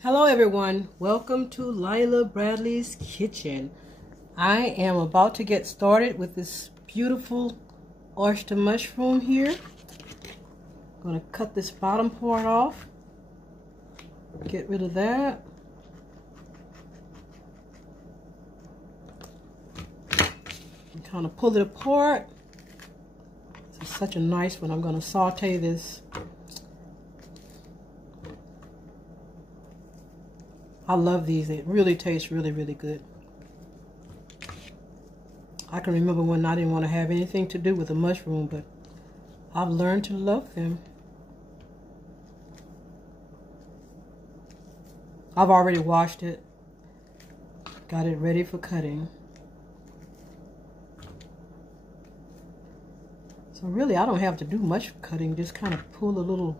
Hello everyone, welcome to Lila Bradley's Kitchen. I am about to get started with this beautiful oyster mushroom here. I'm going to cut this bottom part off, get rid of that. And kind of pull it apart. This is such a nice one. I'm going to saute this. I love these. It really tastes really good. I can remember when I didn't want to have anything to do with a mushroom, but I've learned to love them. I've already washed it, got it ready for cutting. So really I don't have to do much cutting, just kind of pull the little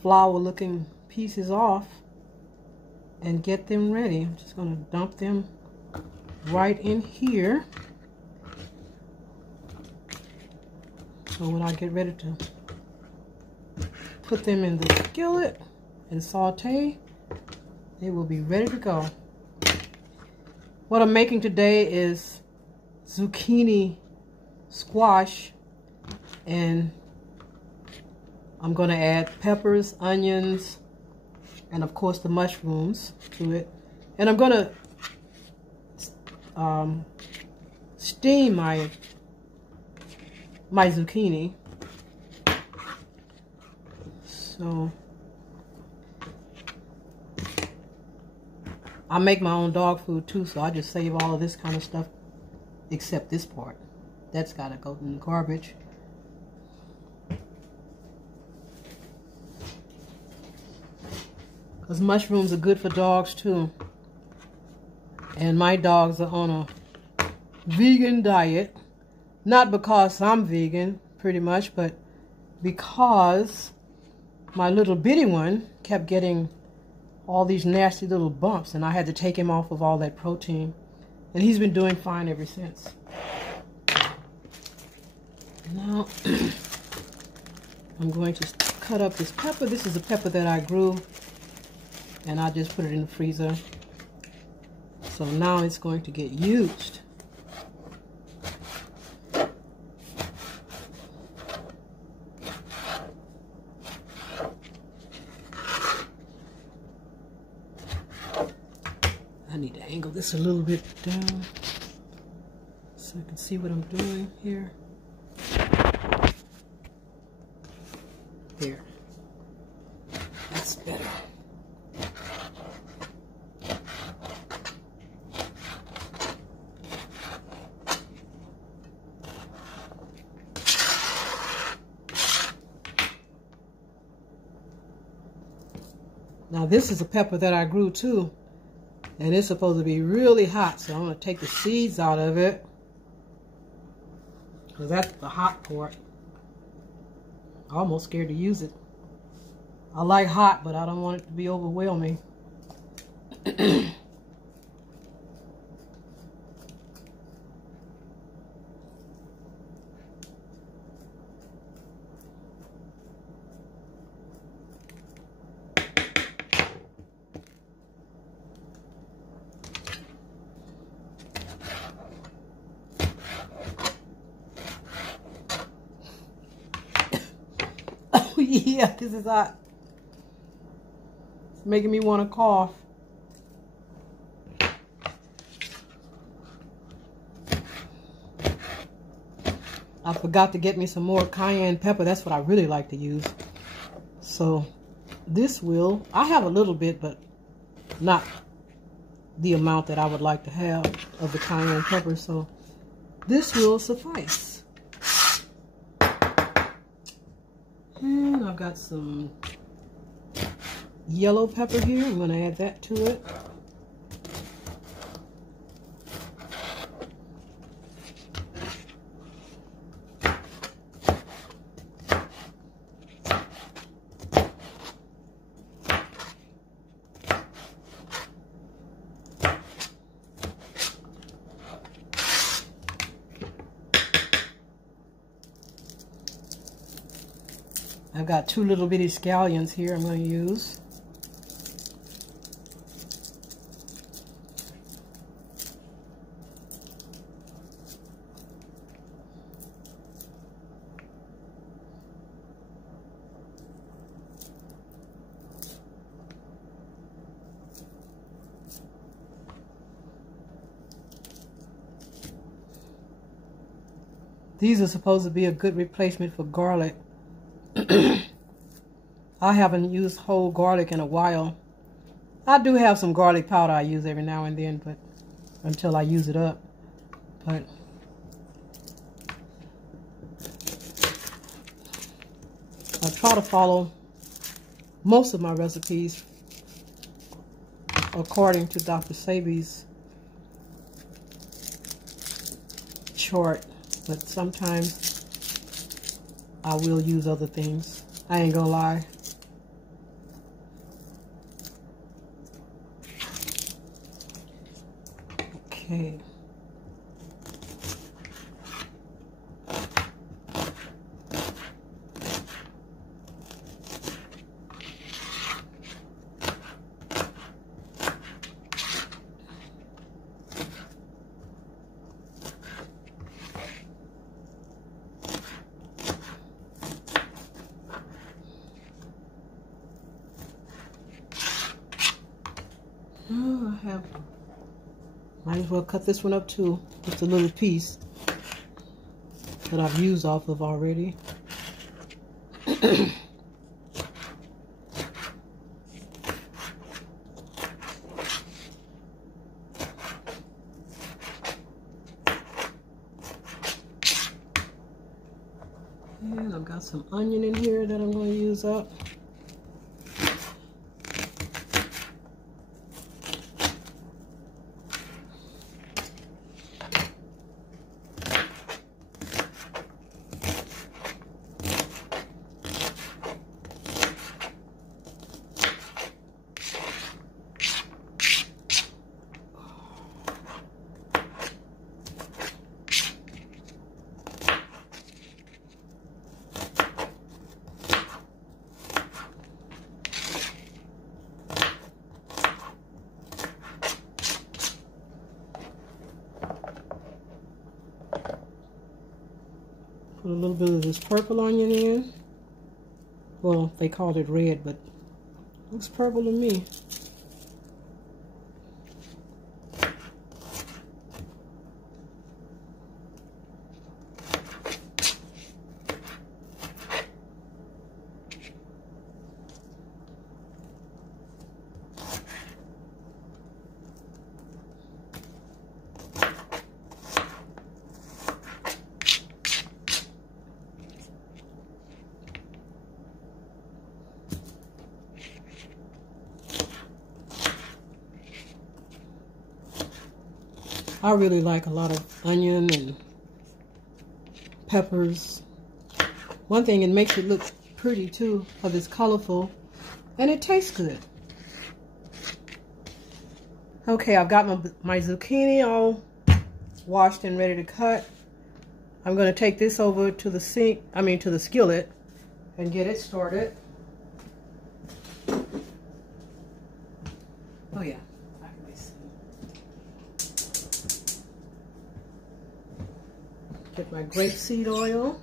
flower looking pieces off and get them ready. I'm just going to dump them right in here. So when I get ready to put them in the skillet and saute, they will be ready to go. What I'm making today is zucchini squash, and I'm going to add peppers, onions, and of course the mushrooms to it. And I'm going to steam my zucchini. So I make my own dog food too, so I just save all of this kind of stuff except this part. That's got to go in the garbage. Because mushrooms are good for dogs too. And my dogs are on a vegan diet. Not because I'm vegan, pretty much, but because my little bitty one kept getting all these nasty little bumps, and I had to take him off of all that protein. And he's been doing fine ever since. Now, I'm going to cut up this pepper. This is a pepper that I grew, and I just put it in the freezer. So now it's going to get used. I need to angle this a little bit down so I can see what I'm doing here. There. That's better. Now this is a pepper that I grew too. And it's supposed to be really hot, so I'm going to take the seeds out of it, because that's the hot part. I'm almost scared to use it. I like hot, but I don't want it to be overwhelming. Yeah, this is hot. It's making me want to cough. I forgot to get me some more cayenne pepper. That's what I really like to use. So this will, I have a little bit, but not the amount that I would like to have of the cayenne pepper. So this will suffice. And I've got some yellow pepper here. I'm going to add that to it. I've got two little bitty scallions here I'm going to use. These are supposed to be a good replacement for garlic. I haven't used whole garlic in a while. I do have some garlic powder I use every now and then, but until I use it up. But I try to follow most of my recipes according to Dr. Sebi's chart, but sometimes I will use other things. I ain't gonna lie. Okay. Might as well cut this one up too. Just a little piece that I've used off of already. And I've got some onion in here that I'm going to use up. Put a little bit of this purple onion in. Well, they called it red, but it looks purple to me. I really like a lot of onion and peppers. One thing, it makes it look pretty too, because it's colorful and it tastes good. Okay, I've got my zucchini all washed and ready to cut. I'm going to take this over to the to the skillet and get it started. Oh yeah. Get my grapeseed oil.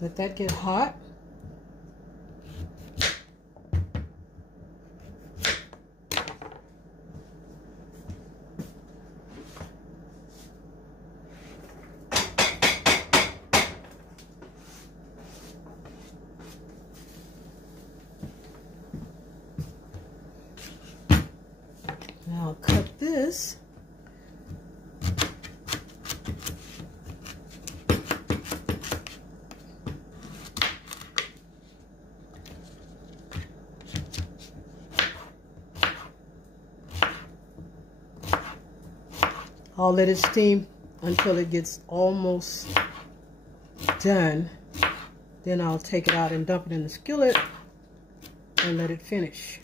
Let that get hot. Now I'll cut this. I'll let it steam until it gets almost done. Then I'll take it out and dump it in the skillet and let it finish.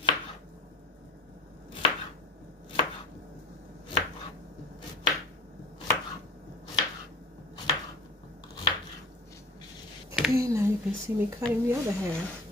Okay, now you can see me cutting the other half.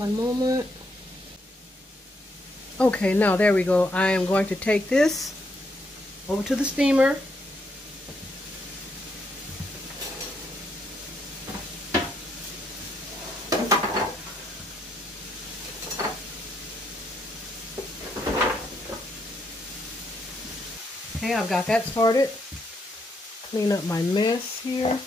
One moment. Okay, now there we go. I am going to take this over to the steamer. Okay, I've got that started. Clean up my mess here.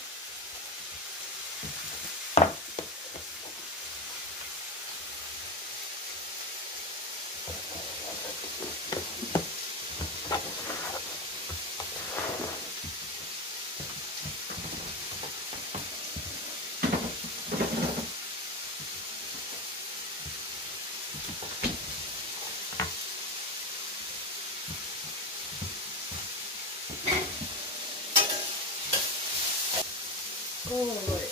All right.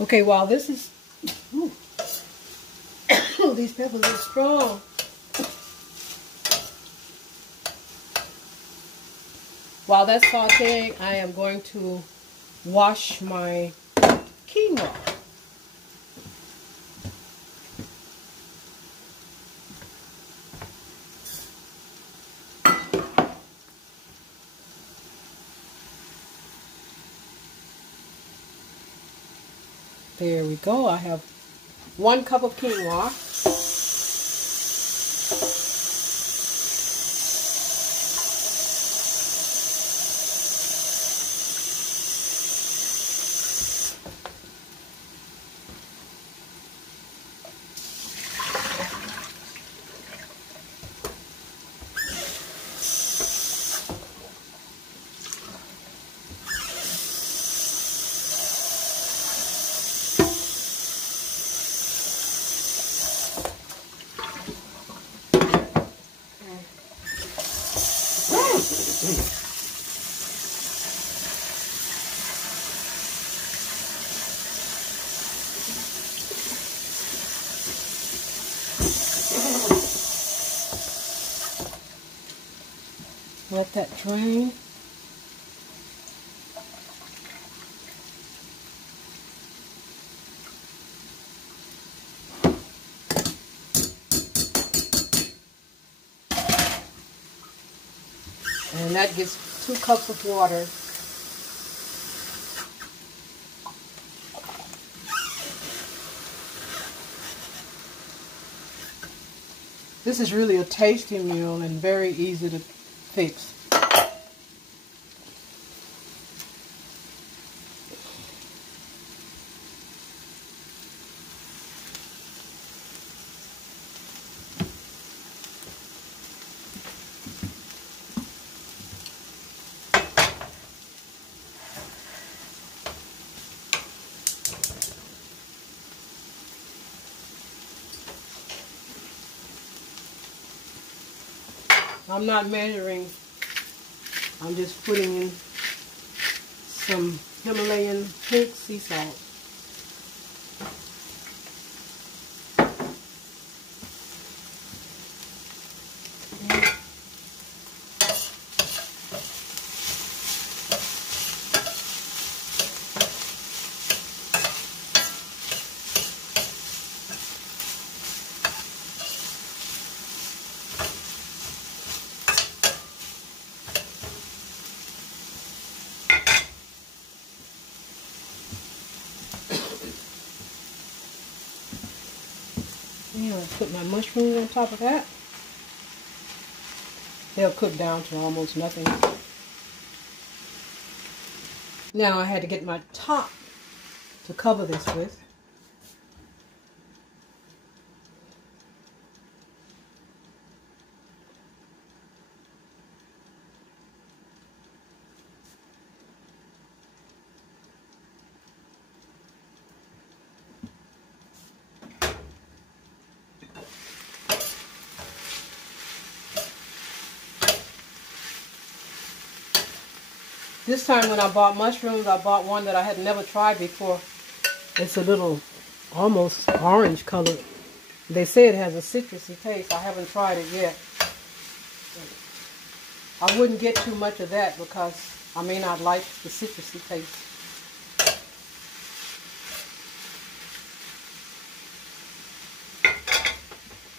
Okay, while this is, these peppers are strong. While that's sauteing, I am going to wash my quinoa. There we go. I have 1 cup of quinoa. Let that drain. And that gives 2 cups of water. This is really a tasty meal and very easy to fix. I'm not measuring, I'm just putting in some Himalayan pink sea salt. And I'll put my mushrooms on top of that. They'll cook down to almost nothing. Now I had to get my top to cover this with. This time when I bought mushrooms, I bought one that I had never tried before. It's a little almost orange color. They say it has a citrusy taste. I haven't tried it yet. I wouldn't get too much of that because I may not like the citrusy taste.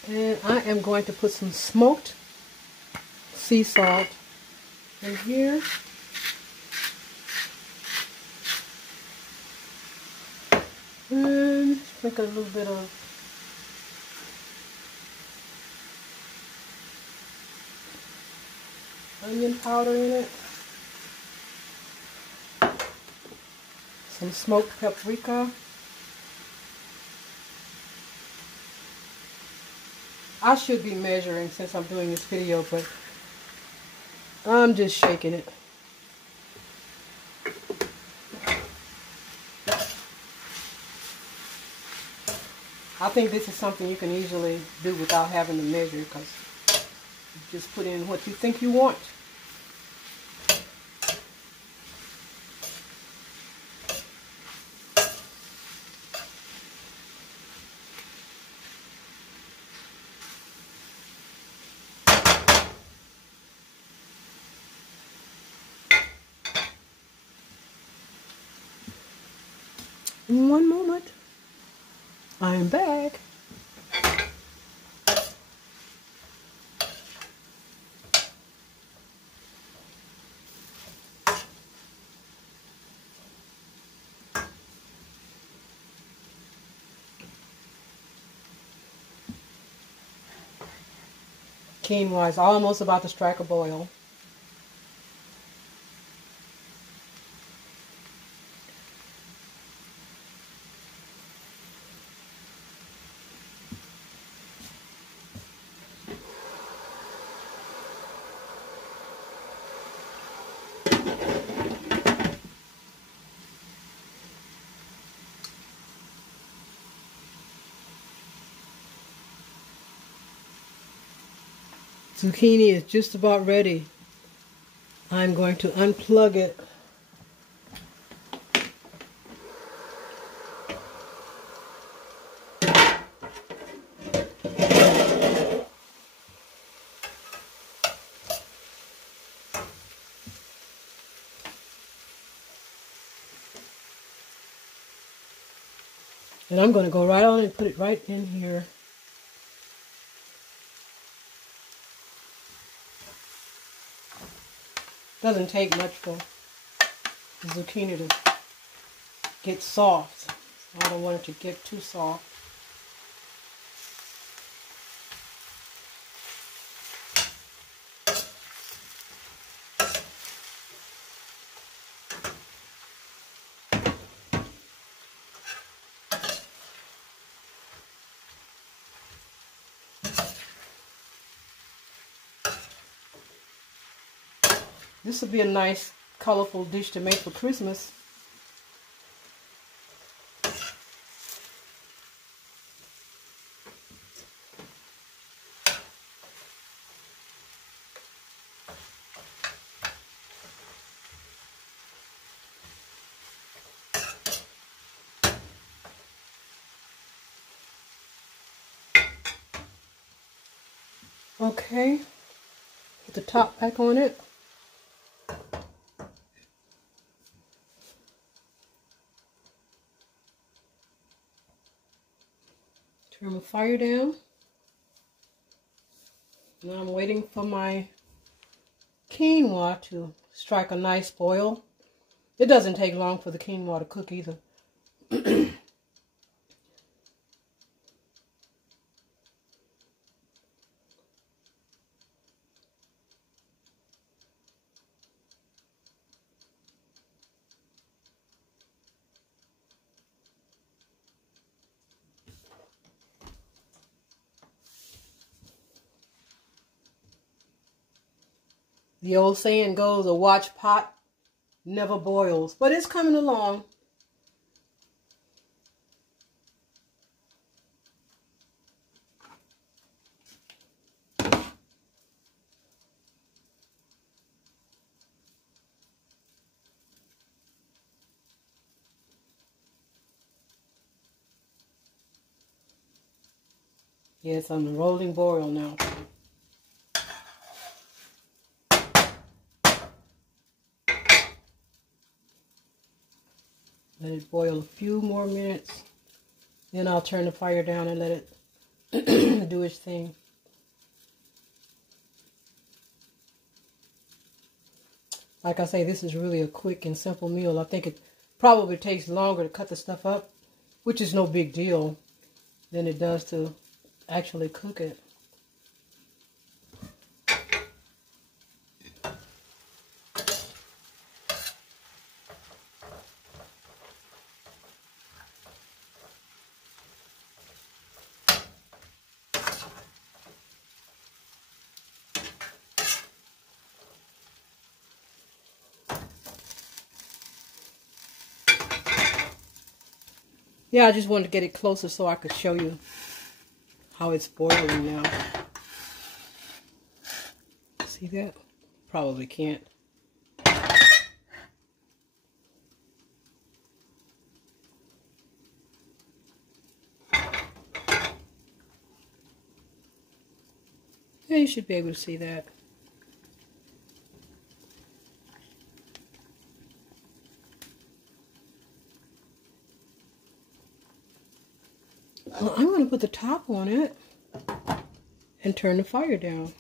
And I am going to put some smoked sea salt in here. And sprinkle a little bit of onion powder in it. Some smoked paprika. I should be measuring since I'm doing this video, but I'm just shaking it. I think this is something you can easily do without having to measure because you just put in what you think you want. In one moment, I am back. Quinoa is almost about to strike a boil. Zucchini is just about ready. I'm going to unplug it. And I'm going to go right on and put it right in here. Doesn't take much for the zucchini to get soft. I don't want it to get too soft. This would be a nice, colorful dish to make for Christmas. Okay, put the top back on it. Turn the fire down. Now I'm waiting for my quinoa to strike a nice boil. It doesn't take long for the quinoa to cook either. The old saying goes, a watch pot never boils, but it's coming along. Yeah, it's on the rolling boil now. Let it boil a few more minutes. Then I'll turn the fire down and let it do its thing. Like I say, this is really a quick and simple meal. I think it probably takes longer to cut the stuff up, which is no big deal, than it does to actually cook it. Yeah, I just wanted to get it closer so I could show you how it's boiling now. See that? Probably can't. Yeah, you should be able to see that. Well, I'm going to put the top on it and turn the fire down.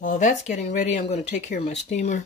While that's getting ready, I'm going to take care of my steamer.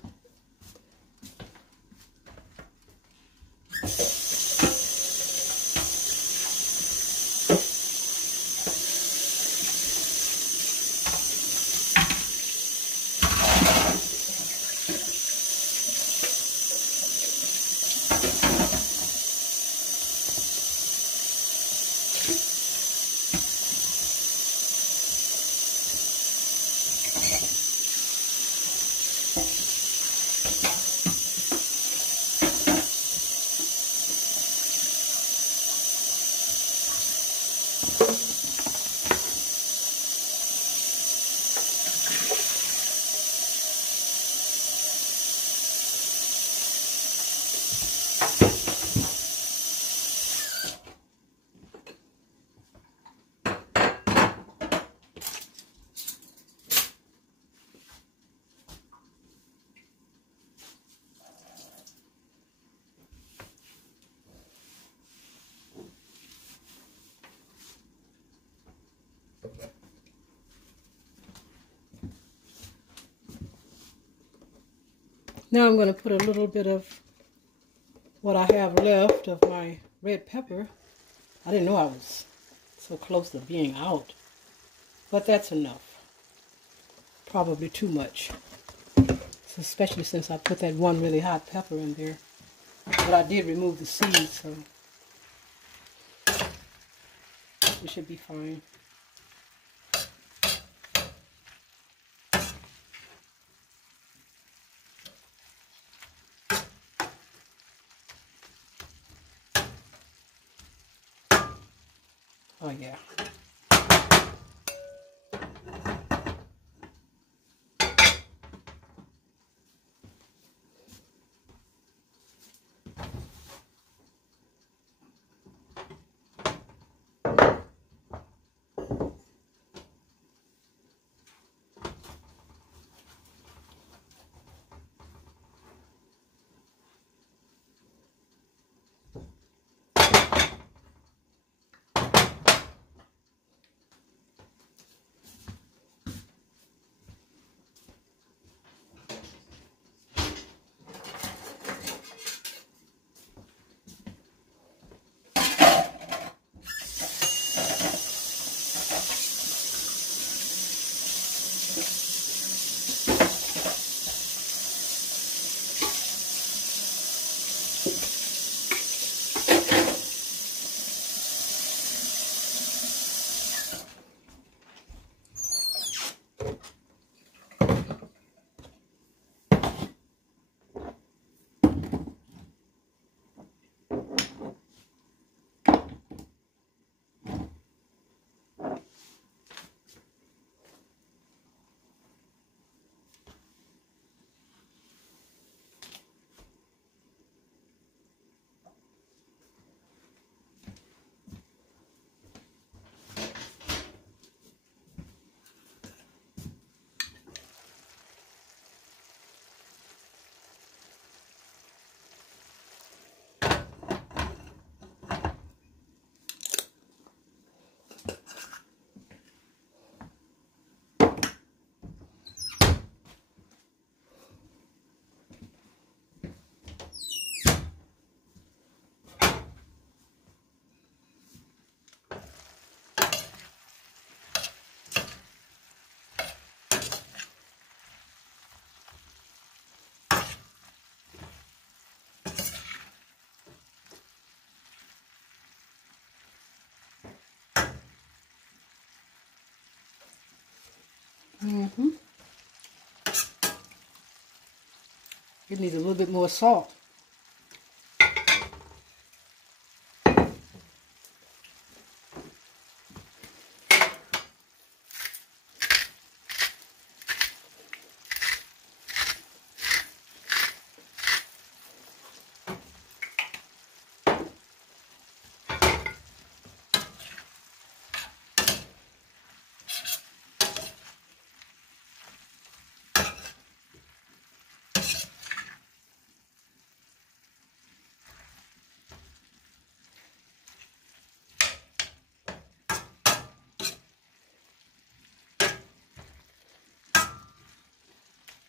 Now I'm going to put a little bit of what I have left of my red pepper. I didn't know I was so close to being out, but that's enough. Probably too much, especially since I put that one really hot pepper in there. But I did remove the seeds, so it should be fine. Oh yeah. Mm-hmm. It needs a little bit more salt.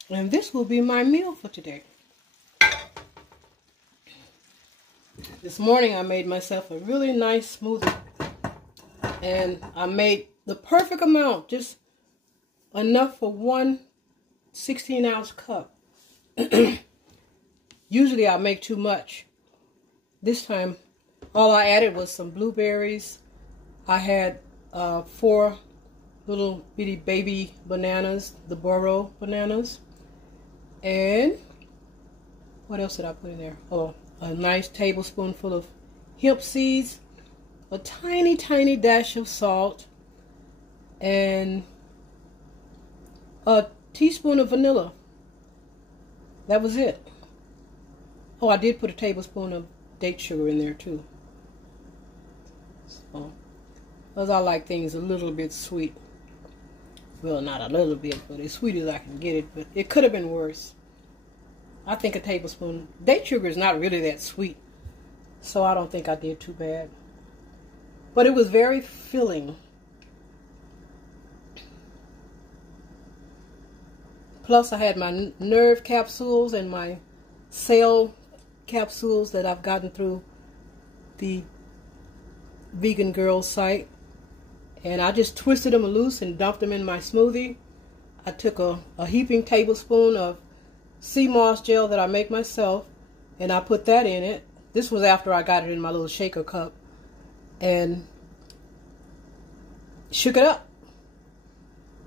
And this will be my meal for today. This morning I made myself a really nice smoothie. And I made the perfect amount, just enough for one 16-ounce cup. Usually I make too much. This time all I added was some blueberries. I had 4 little bitty baby bananas, the Boro bananas. And what else did I put in there? Oh, a nice tablespoonful of hemp seeds, a tiny, tiny dash of salt, and a teaspoon of vanilla. That was it. Oh, I did put a tablespoon of date sugar in there too. So, because I like things a little bit sweet. Well, not a little bit, but as sweet as I can get it. But it could have been worse. I think a tablespoon. Date sugar is not really that sweet, so I don't think I did too bad. But it was very filling. Plus, I had my nerve capsules and my cell capsules that I've gotten through the Vegan Girl site. And I just twisted them loose and dumped them in my smoothie. I took a heaping tablespoon of sea moss gel that I make myself, and I put that in it. This was after I got it in my little shaker cup. And shook it up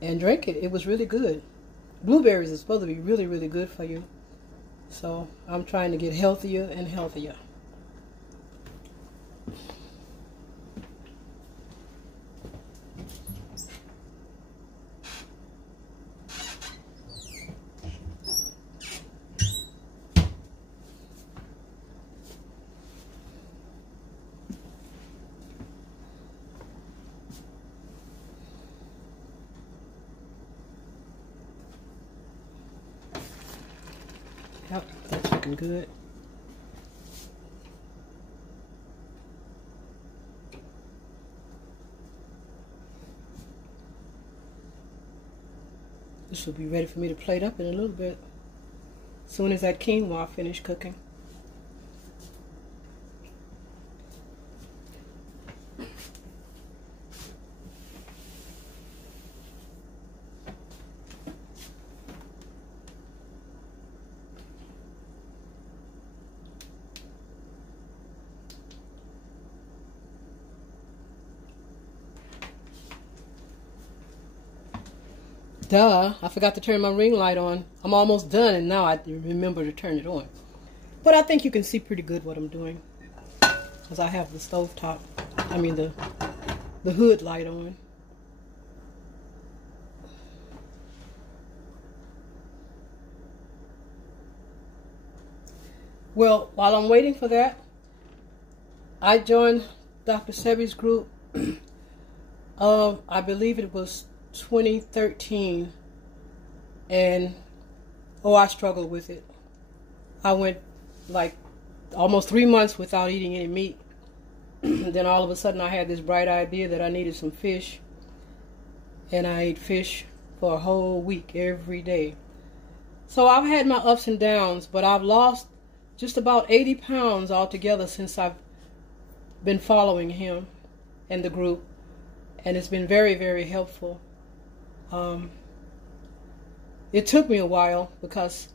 and drank it. It was really good. Blueberries are supposed to be really, really good for you. So I'm trying to get healthier and healthier. Yep, that's looking good. This will be ready for me to plate up in a little bit, as soon as that quinoa finishes cooking. Duh, I forgot to turn my ring light on. I'm almost done, and now I remember to turn it on. But I think you can see pretty good what I'm doing, because I have the stovetop, the hood light on. Well, while I'm waiting for that, I joined Dr. Sebi's group. I believe it was 2013, and I struggled with it. I went like almost 3 months without eating any meat. Then all of a sudden I had this bright idea that I needed some fish, and I ate fish for a whole week every day. So I've had my ups and downs, but I've lost just about 80 pounds altogether since I've been following him and the group, and it's been very, very helpful. It took me a while, because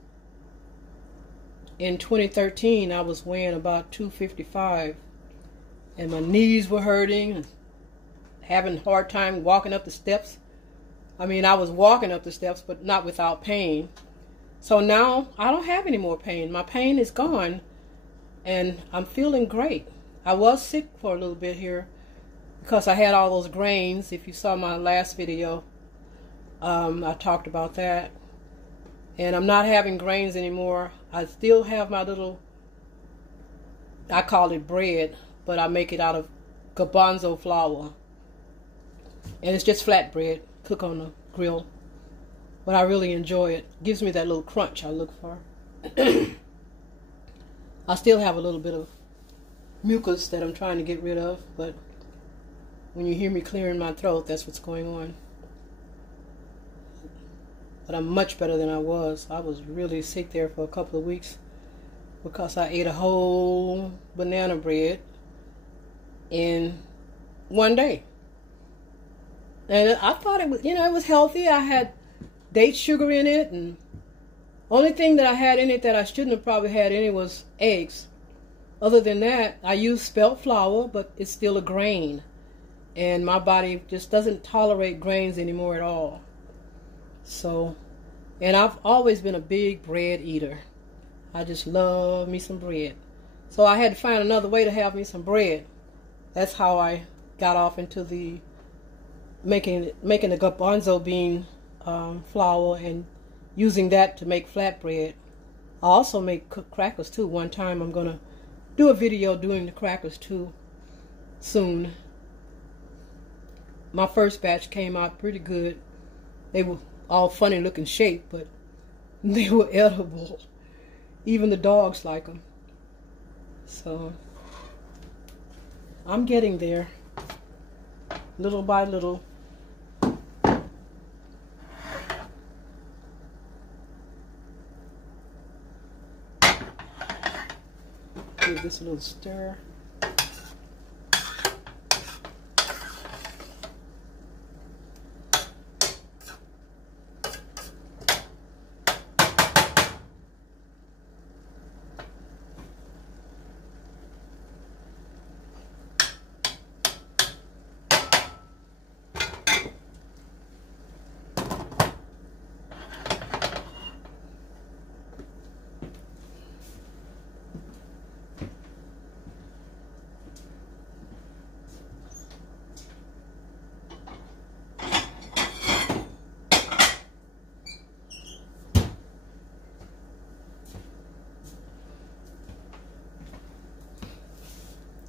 in 2013 I was weighing about 255, and my knees were hurting, and having a hard time walking up the steps. I mean, I was walking up the steps, but not without pain. So now I don't have any more pain. My pain is gone, and I'm feeling great. I was sick for a little bit here because I had all those grains. If you saw my last video, I talked about that. And I'm not having grains anymore. I still have my little, I call it bread, but I make it out of garbanzo flour. And it's just flat bread, cook on the grill. But I really enjoy it. Gives me that little crunch I look for. I still have a little bit of mucus that I'm trying to get rid of, but when you hear me clearing my throat, that's what's going on. But I'm much better than I was. I was really sick there for a couple of weeks because I ate a whole banana bread in one day. And I thought it was, you know, it was healthy. I had date sugar in it, and only thing that I had in it that I shouldn't have probably had in it was eggs. Other than that, I use spelt flour, but it's still a grain. And my body just doesn't tolerate grains anymore at all. So, and I've always been a big bread eater. I just love me some bread. So I had to find another way to have me some bread. That's how I got off into the making the garbanzo bean flour and using that to make flatbread. I also make cooked crackers too. One time I'm gonna do a video doing the crackers too soon. My first batch came out pretty good. They were all funny looking shape, but they were edible. Even the dogs like them. So I'm getting there, little by little. Give this a little stir.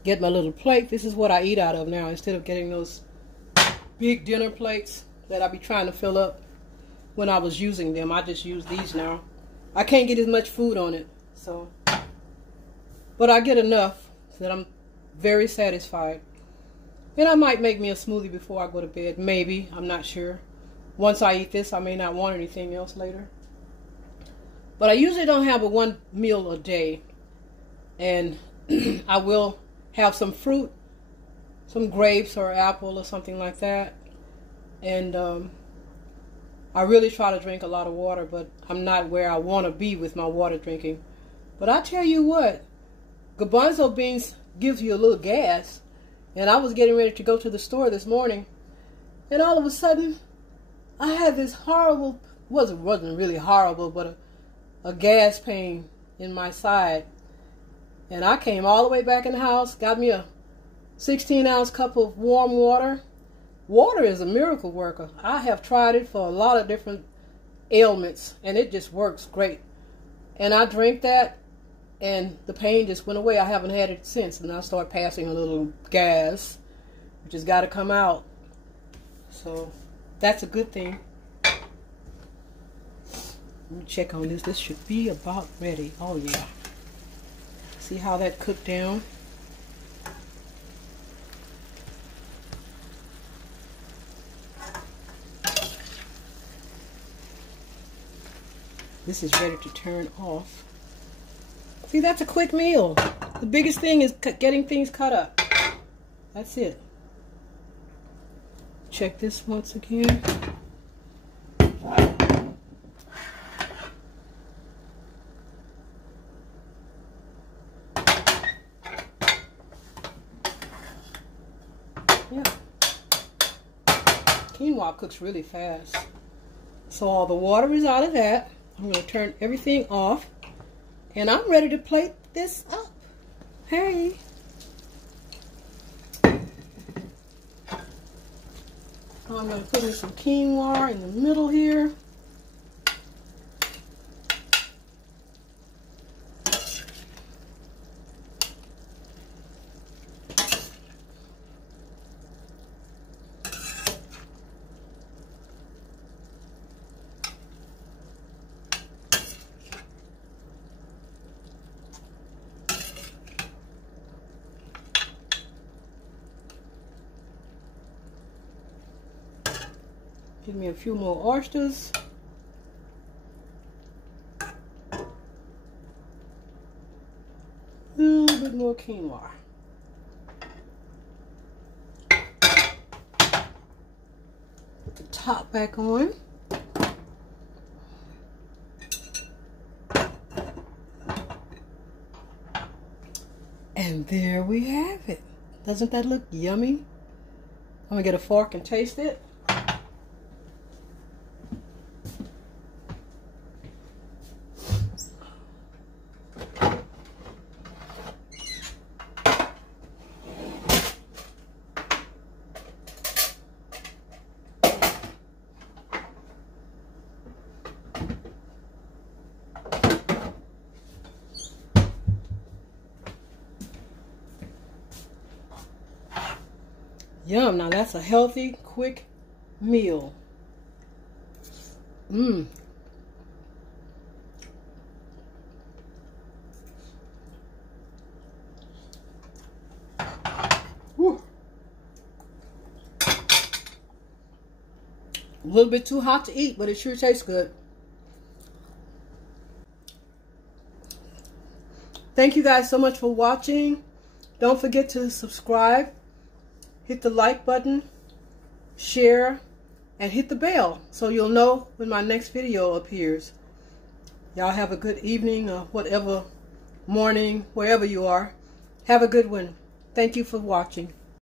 Get my little plate. This is what I eat out of now instead of getting those big dinner plates that I be trying to fill up when I was using them. I just use these now. I can't get as much food on it, so, but I get enough so that I'm very satisfied. And I might make me a smoothie before I go to bed. Maybe. I'm not sure. Once I eat this, I may not want anything else later. But I usually don't have one meal a day. And I will have some fruit, some grapes or apple or something like that. And I really try to drink a lot of water, but I'm not where I want to be with my water drinking. But I tell you what, garbanzo beans gives you a little gas. And I was getting ready to go to the store this morning, and all of a sudden, I had this horrible, wasn't really horrible, but a gas pain in my side. And I came all the way back in the house, got me a 16-ounce cup of warm water. Water is a miracle worker. I have tried it for a lot of different ailments, and it just works great. And I drank that, and the pain just went away. I haven't had it since, and I started passing a little gas, which has got to come out. So that's a good thing. Let me check on this. This should be about ready. Oh yeah. See how that cooked down? This is ready to turn off. See, that's a quick meal. The biggest thing is getting things cut up. That's it. Check this once again. quinoa cooks really fast. So all the water is out of that. I'm going to turn everything off. And I'm ready to plate this up. Hey. I'm going to put in some quinoa in the middle here. Give me a few more oysters. A little bit more quinoa. Put the top back on. And there we have it. Doesn't that look yummy? I'm gonna get a fork and taste it. Yum, now that's a healthy, quick meal. Mmm. Whew. A little bit too hot to eat, but it sure tastes good. Thank you guys so much for watching. Don't forget to subscribe. Hit the like button, share, and hit the bell so you'll know when my next video appears. Y'all have a good evening or whatever, morning, wherever you are. Have a good one. Thank you for watching.